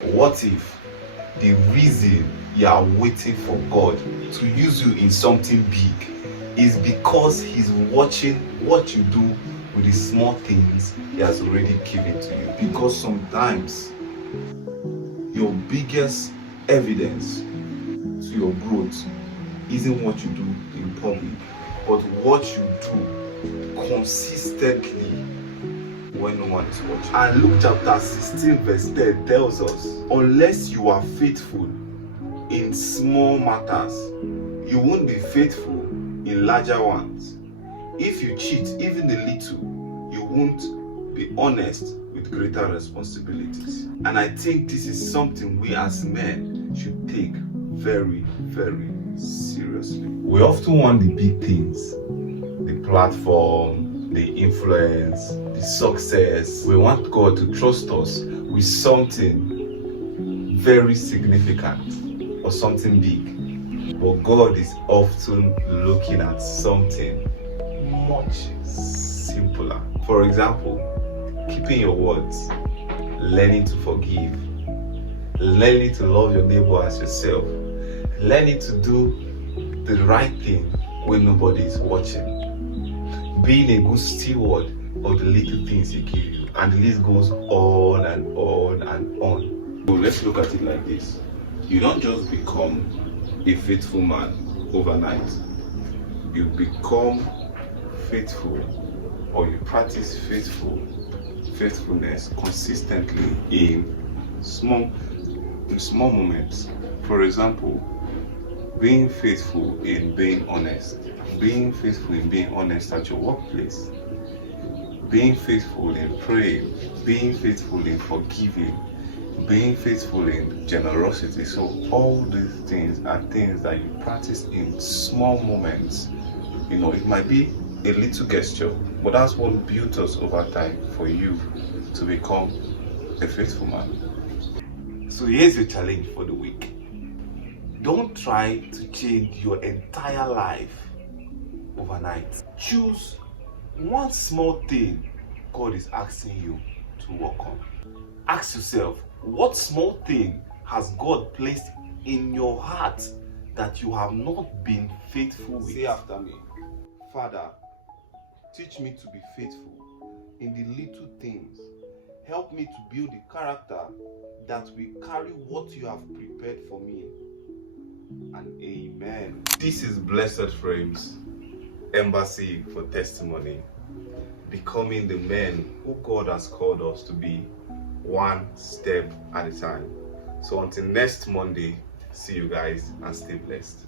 What if the reason you are waiting for God to use you in something big is because He's watching what you do with the small things He has already given to you? Because sometimes your biggest evidence to your growth isn't what you do in public, but what you do consistently when no one is watching. And Luke chapter 16 verse 10 tells us, unless you are faithful in small matters, you won't be faithful in larger ones. If you cheat even a little, you won't be honest with greater responsibilities. And I think this is something we as men should take very, very seriously. We often want the big things, the platform, the influence, the success. We want God to trust us with something very significant or something big. But God is often looking at something much simpler. For example, keeping your words, learning to forgive, learning to love your neighbor as yourself, learning to do the right thing when nobody is watching, being a good steward of the little things He gives you, and the list goes on and on and on. So let's look at it like this. You don't just become a faithful man overnight. You become faithful, or you practice faithfulness consistently in small moments. For example, being faithful in being honest, being faithful in being honest at your workplace, being faithful in praying, being faithful in forgiving, being faithful in generosity. So all these things are things that you practice in small moments. It might be a little gesture, but that's what builds us over time for you to become a faithful man. So here's your challenge for the week. Don't try to change your entire life overnight. Choose one small thing God is asking you to work on. Ask yourself, what small thing has God placed in your heart that you have not been faithful with? Say after me. Father, teach me to be faithful in the little things. Help me to build the character that will carry what you have prepared for me. And amen. This is Blessed Frames, Embassy for Testimony, becoming the men who God has called us to be, one step at a time. So until next Monday, see you guys and stay blessed.